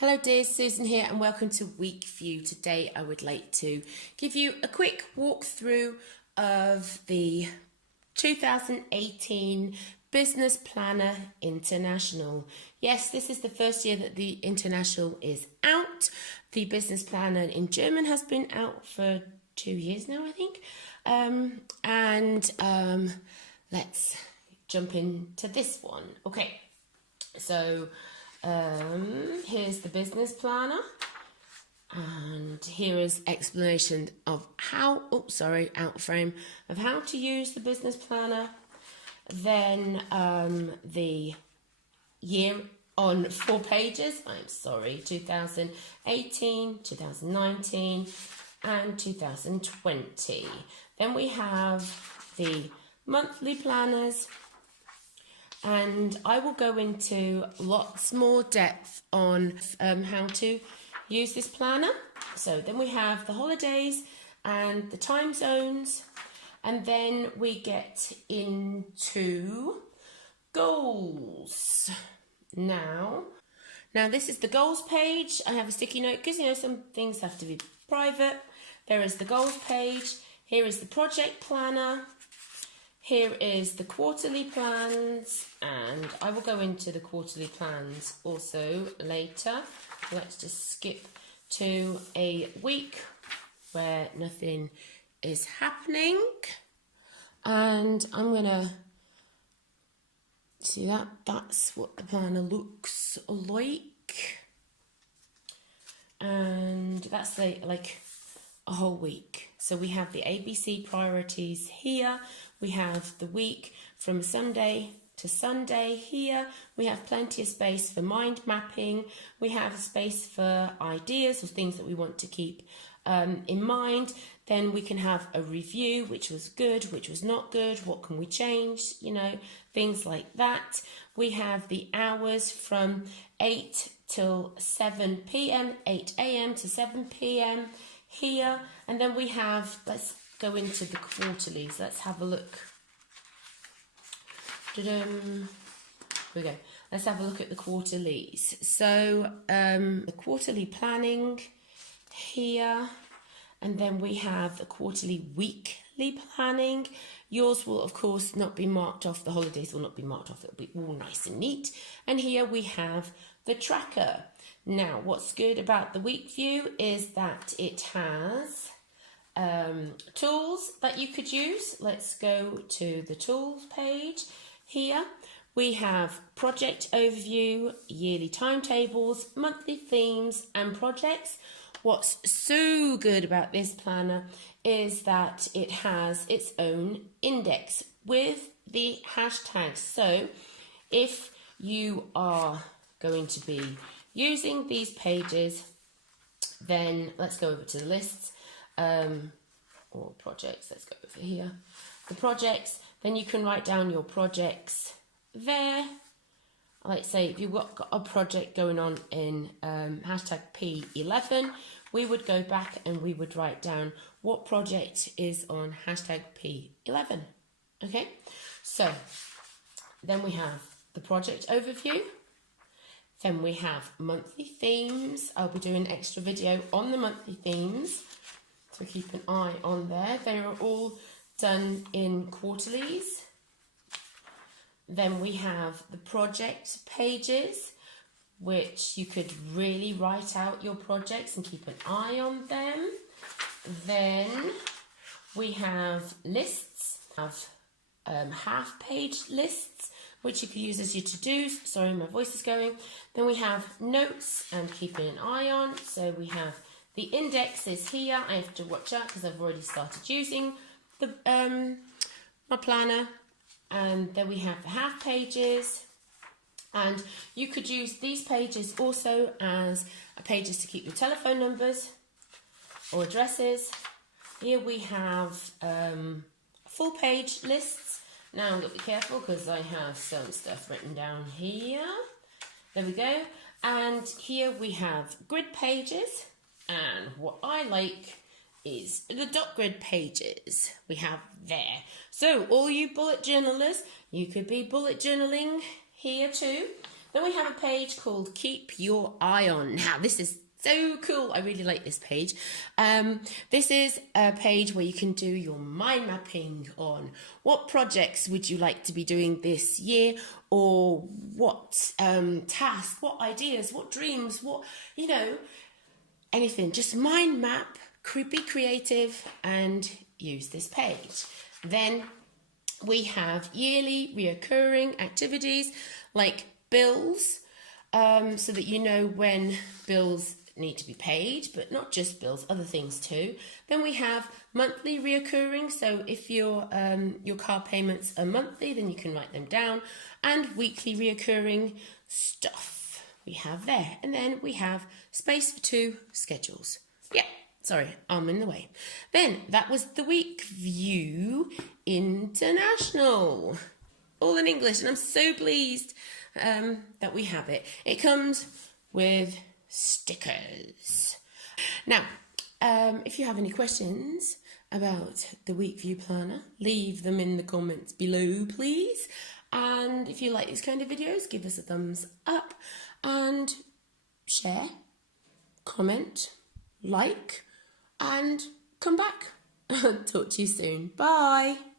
Hello dear, Susan here and welcome to weekview. Today I would like to give you a quick walkthrough of the 2018 Business Planner International. Yes, this is the first year that the International is out. The Business Planner in German has been out for 2 years now, I think. Let's jump into this one. Okay, so here's the business planner, and here is explanation of how, out of frame, of how to use the business planner. Then the year on 4 pages, 2018, 2019 and 2020. Then we have the monthly planners, and I will go into lots more depth on how to use this planner. So then we have the holidays and the time zones, and then we get into goals. Now this is the goals page. I have a sticky note because some things have to be private. There is the goals page. Here is the project planner. Here is the quarterly plans, and I will go into the quarterly plans also later. Let's just skip to a week where nothing is happening, and I'm gonna see that's what the planner looks like, and that's like a whole week. So we have the ABC priorities here. We have the week from Sunday to Sunday here. We have plenty of space for mind mapping. We have space for ideas or things that we want to keep in mind. Then we can have a review, which was good, which was not good, what can we change, things like that. We have the hours from 8 till 7 p.m, 8 a.m. to 7 p.m. here. And then we have, let's go into the quarterlies. Let's have a look. Here we go. Let's have a look at the quarterlies. So the quarterly planning here, and then we have the quarterly weekly planning. Yours will of course not be marked off. The holidays will not be marked off. It'll be all nice and neat. And here we have the tracker. Now, what's good about the week view is that it has tools that you could use. Let's go to the tools page. Here we have project overview, yearly timetables, monthly themes and projects. What's so good about this planner is that it has its own index with the hashtags. So if you are going to be using these pages, then let's go over to the lists or projects. Let's go over here. The projects, then you can write down your projects there. Like say if you've got a project going on in hashtag P11, we would go back and we would write down what project is on hashtag P11. Okay, so then we have the project overview. Then we have monthly themes. I'll be doing an extra video on the monthly themes, so keep an eye on there. They are all done in quarterlies. Then we have the project pages, which you could really write out your projects and keep an eye on them. Then we have lists, half-page lists, which you could use as your to-dos. Sorry, my voice is going. Then we have notes and keeping an eye on. So we have the indexes here. I have to watch out because I've already started using the my planner. And then we have the half pages. And you could use these pages also as pages to keep your telephone numbers or addresses. Here we have full page lists. Now I'm going to be careful because I have some stuff written down here. There we go. And here we have grid pages. And what I like is the dot grid pages we have there. So all you bullet journalers, you could be bullet journaling here too. Then we have a page called Keep Your Eye On. Now, this is so cool. I really like this page. This is a page where you can do your mind mapping on what projects would you like to be doing this year, or what tasks, what ideas, what dreams, what, anything. Just mind map, be creative, and use this page. Then we have yearly reoccurring activities like bills, so that you know when bills need to be paid, but not just bills, other things too. Then we have monthly reoccurring, so if your car payments are monthly, then you can write them down, and weekly reoccurring stuff we have there. And then we have space for 2 schedules. Yeah, sorry, I'm in the way. Then that was the week view international, all in English, and I'm so pleased that we have it. It comes with stickers. Now, if you have any questions about the week view planner, leave them in the comments below, please. And if you like these kind of videos, give us a thumbs up and share, comment, like, and come back. Talk to you soon. Bye.